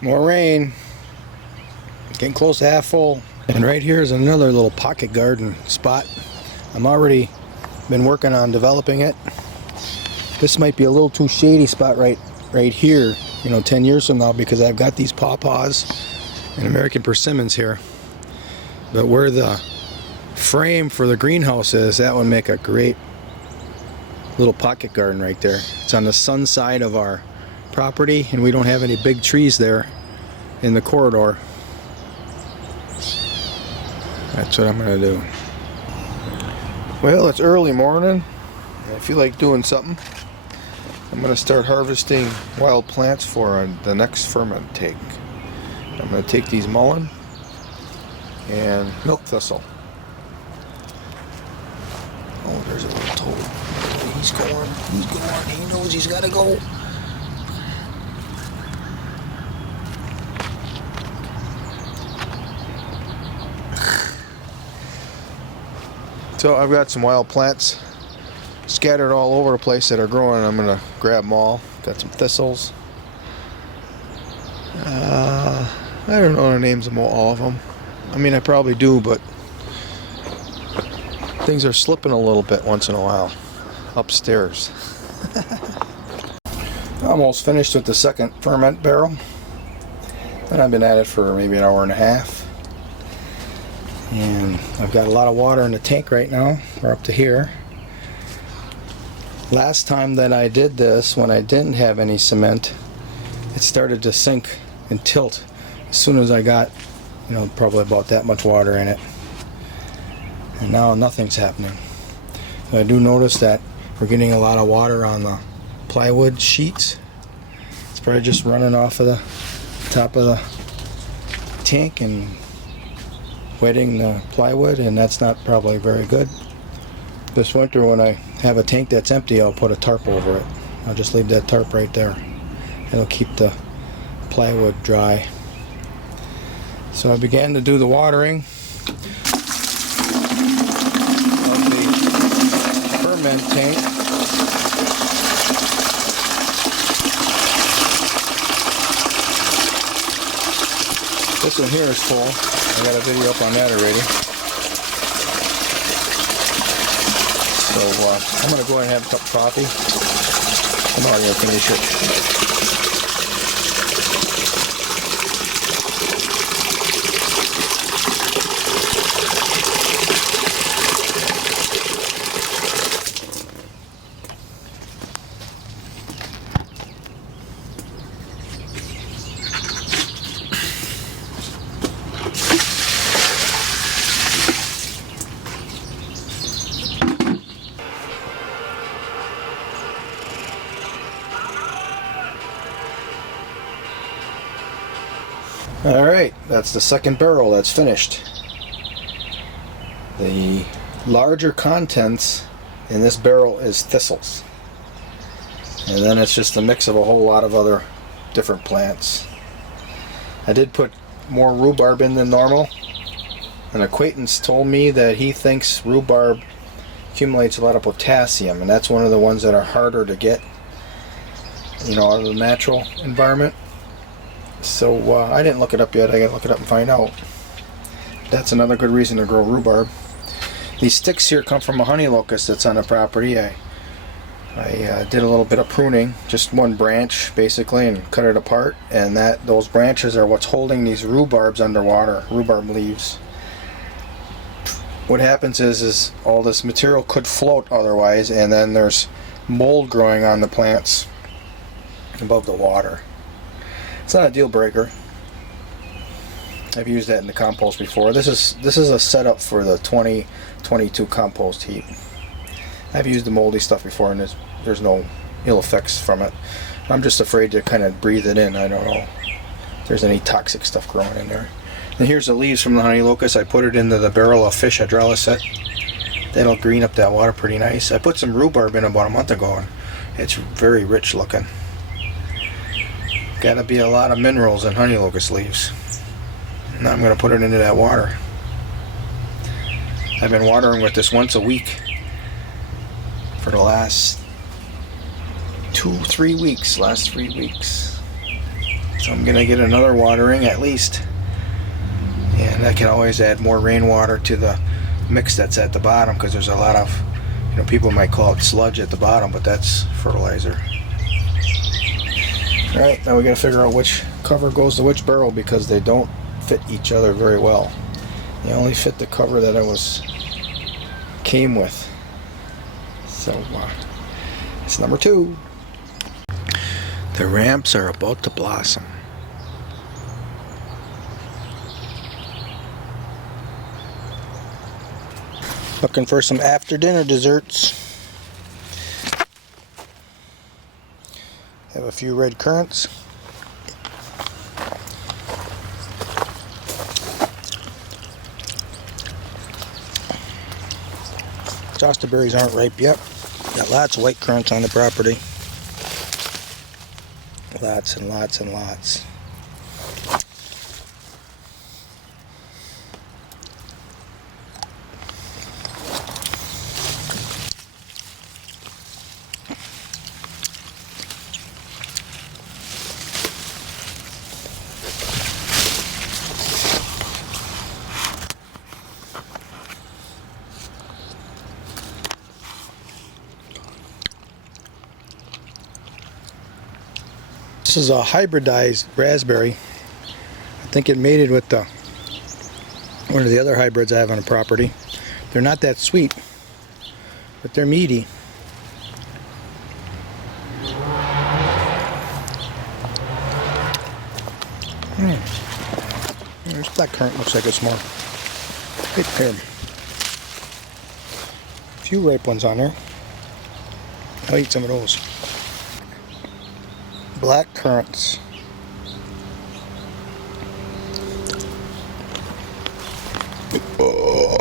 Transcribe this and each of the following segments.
More rain. Getting close to half full. And right here is another little pocket garden spot. I'm already been working on developing it. This might be a little too shady spot right here, 10 years from now, because I've got these pawpaws and American persimmons here. But where the frame for the greenhouse is, that would make a great little pocket garden right there. It's on the sun side of our property, and we don't have any big trees there in the corridor. That's what I'm gonna do. Well, it's early morning. I feel like doing something. I'm gonna start harvesting wild plants for the next ferment tank. I'm gonna take these mullein and milk thistle. Oh, there's a little toad. He's going. He knows he's gotta go. So I've got some wild plants scattered all over the place that are growing. I'm gonna grab them all. Got some thistles. I don't know the names of all of them. I mean, I probably do, but things are slipping a little bit once in a while upstairs. Almost finished with the second ferment barrel, and I've been at it for maybe an hour and a half. And I've got a lot of water in the tank right now. We're up to here. Last time that I did this, when I didn't have any cement, it started to sink and tilt as soon as I got, probably about that much water in it. And now nothing's happening. So I do notice that we're getting a lot of water on the plywood sheets. It's probably just running off of the top of the tank and wetting the plywood, and that's not probably very good. This winter, when I have a tank that's empty, I'll put a tarp over it. I'll just leave that tarp right there. It'll keep the plywood dry. So I began to do the watering of the ferment tank. This one here is full. I got a video up on that already. So I'm going to go ahead and have a cup of coffee. I'm already going to finish it. Alright, that's the second barrel that's finished. The larger contents in this barrel is thistles. And then it's just a mix of a whole lot of other different plants. I did put more rhubarb in than normal. An acquaintance told me that he thinks rhubarb accumulates a lot of potassium, and that's one of the ones that are harder to get, out of the natural environment. So I didn't look it up yet. I gotta look it up and find out. That's another good reason to grow rhubarb. These sticks here come from a honey locust that's on the property. I did a little bit of pruning, just one branch basically, and cut it apart. And those branches are what's holding these rhubarbs underwater. Rhubarb leaves. What happens is all this material could float otherwise, and then there's mold growing on the plants above the water. It's not a deal breaker. I've used that in the compost before. This is a setup for the 2022 compost heap. I've used the moldy stuff before, and there's no ill effects from it. I'm just afraid to kind of breathe it in. I don't know if there's any toxic stuff growing in there. And here's the leaves from the honey locust. I put it into the barrel of fish hydrolyset. That'll green up that water pretty nice. I put some rhubarb in about a month ago, and it's very rich looking. Gotta be a lot of minerals in honey locust leaves. Now I'm gonna put it into that water. I've been watering with this once a week for the last 3 weeks. So I'm gonna get another watering at least, and I can always add more rainwater to the mix that's at the bottom, because there's a lot of, you know, people might call it sludge at the bottom, but that's fertilizer. Alright, now we gotta figure out which cover goes to which barrel, because they don't fit each other very well. They only fit the cover that came with. So it's number 2. The ramps are about to blossom. Looking for some after dinner desserts. Have a few red currants. Tosta berries aren't ripe yet. Got lots of white currants on the property. Lots and lots and lots. This is a hybridized raspberry. I think it mated with one of the other hybrids I have on the property. They're not that sweet, but they're meaty. There's blackcurrant, looks like it's more right there. A few ripe ones on there. I'll eat some of those. Black currants. Oh.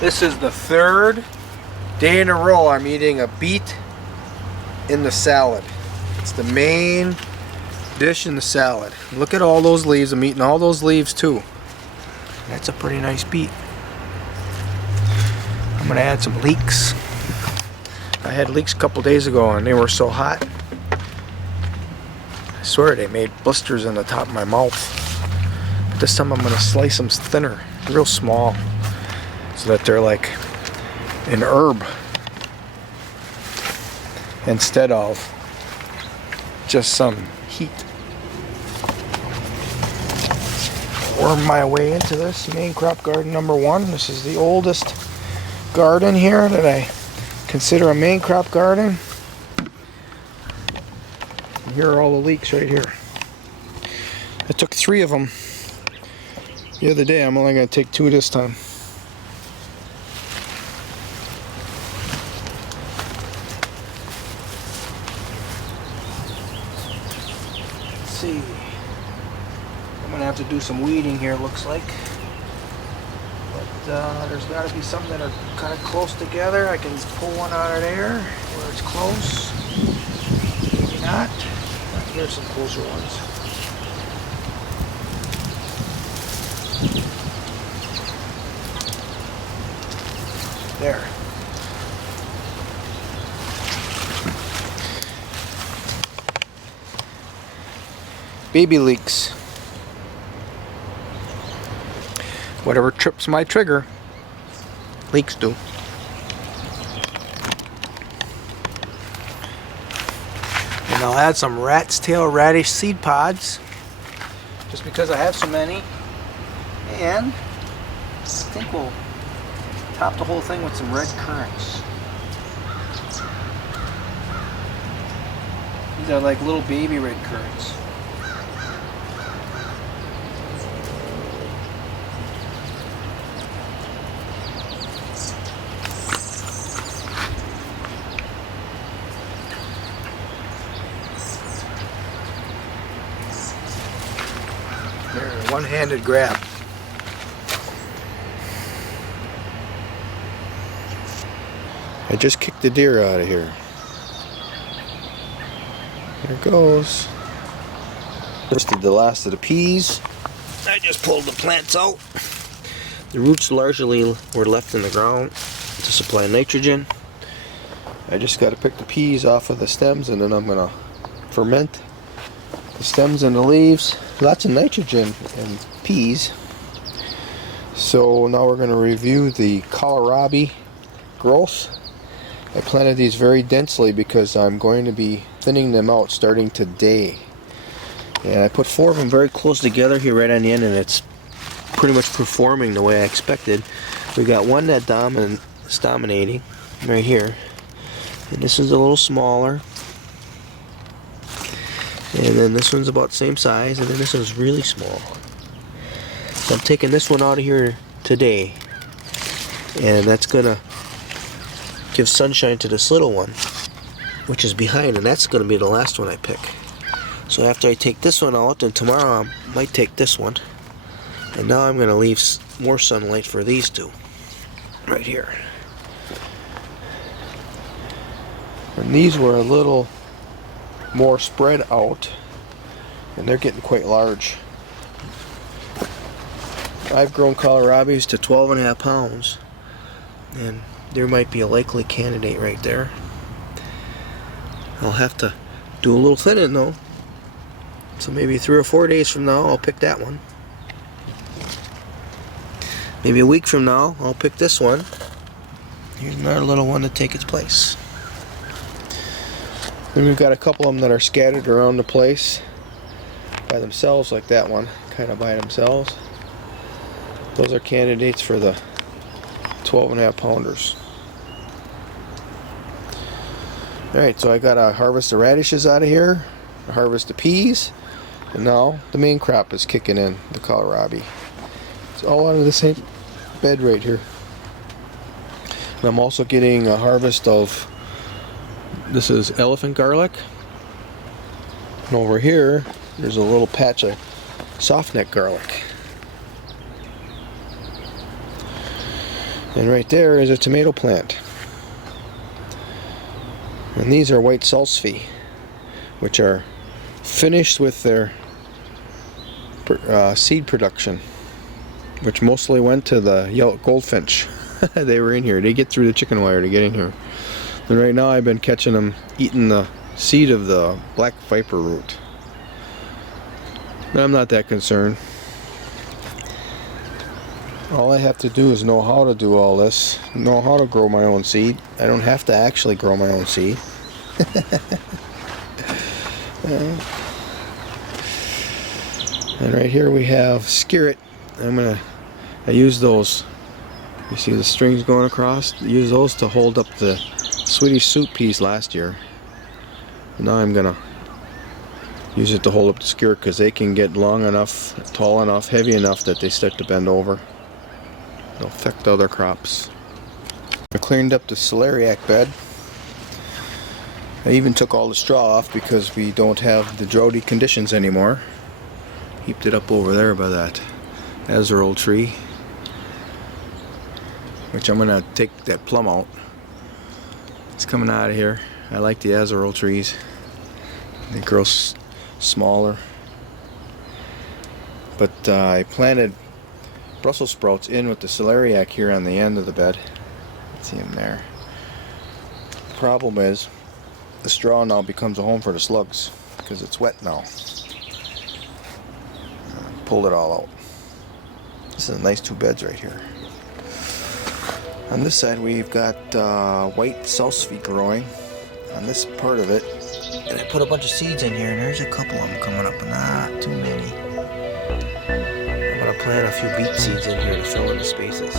This is the 3rd day in a row I'm eating a beet in the salad. It's the main dish in the salad. Look at all those leaves. I'm eating all those leaves too. That's a pretty nice beet. I'm gonna add some leeks. I had leeks a couple days ago and they were so hot. I swear they made blisters in the top of my mouth. But this time I'm gonna slice them thinner, real small, so that they're like an herb instead of just some heat. Worm my way into this main crop garden number 1. This is the oldest garden here that I consider a main crop garden. And here are all the leeks right here. I took 3 of them the other day. I'm only going to take 2 this time. See, I'm gonna have to do some weeding here, looks like, but there's got to be some that are kind of close together. I can pull one out of there where it's close, maybe not. Here's some closer ones. There. Baby leeks. Whatever trips my trigger, leeks do. And I'll add some rat's tail radish seed pods, just because I have so many. And I think we'll top the whole thing with some red currants. These are like little baby red currants. one-handed grab. I just kicked the deer out of here. There it goes. Just did the last of the peas. I just pulled the plants out. The roots largely were left in the ground to supply nitrogen. I just got to pick the peas off of the stems, and then I'm going to ferment the stems and the leaves. Lots of nitrogen in peas. So now we're going to review the kohlrabi growth. I planted these very densely because I'm going to be thinning them out starting today. And I put 4 of them very close together here right on the end, and it's pretty much performing the way I expected. We got one that is dominating right here. And this one's a little smaller. And then this one's about the same size, and then this one's really small. So I'm taking this one out of here today. And that's gonna give sunshine to this little one, which is behind, and that's going to be the last one I pick. So after I take this one out, then tomorrow I might take this one, and now I'm going to leave more sunlight for these two right here. And these were a little more spread out, and they're getting quite large. I've grown kohlrabis to 12.5 pounds, and there might be a likely candidate right there. I'll have to do a little thinning though. So maybe 3 or 4 days from now I'll pick that one. Maybe a week from now I'll pick this one. Here's another little one to take its place. Then we've got a couple of them that are scattered around the place by themselves, like that one, kind of by themselves. Those are candidates for the 12.5 pounders. Alright, so I gotta harvest the radishes out of here, harvest the peas, and now the main crop is kicking in, the kohlrabi. It's all out of the same bed right here. And I'm also getting a harvest of, this is elephant garlic, and over here there's a little patch of softneck garlic. And right there is a tomato plant. And these are white salsify, which are finished with their seed production, which mostly went to the yellow goldfinch. They were in here. They get through the chicken wire to get in here. And right now I've been catching them eating the seed of the black viper root. But I'm not that concerned. All I have to do is know how to do all this, know how to grow my own seed. I don't have to actually grow my own seed. And right here we have skirret. I use those, you see the strings going across? I use those to hold up the Swedish soup peas last year. And now I'm gonna use it to hold up the skirret because they can get long enough, tall enough, heavy enough that they start to bend over. They'll affect other crops. I cleaned up the celeriac bed. I even took all the straw off because we don't have the droughty conditions anymore. Heaped it up over there by that azarole tree, which I'm gonna take that plum out. It's coming out of here. I like the azarole trees. They grow smaller. But I planted Brussels sprouts in with the celeriac here on the end of the bed. See them there. The problem is the straw now becomes a home for the slugs because it's wet now. Pulled it all out. This is a nice 2 beds right here. On this side we've got white salsify growing on this part of it, and I put a bunch of seeds in here, and there's a couple of them coming up, but not too many. I'm gonna plant a few beet seeds in here to fill in the spaces.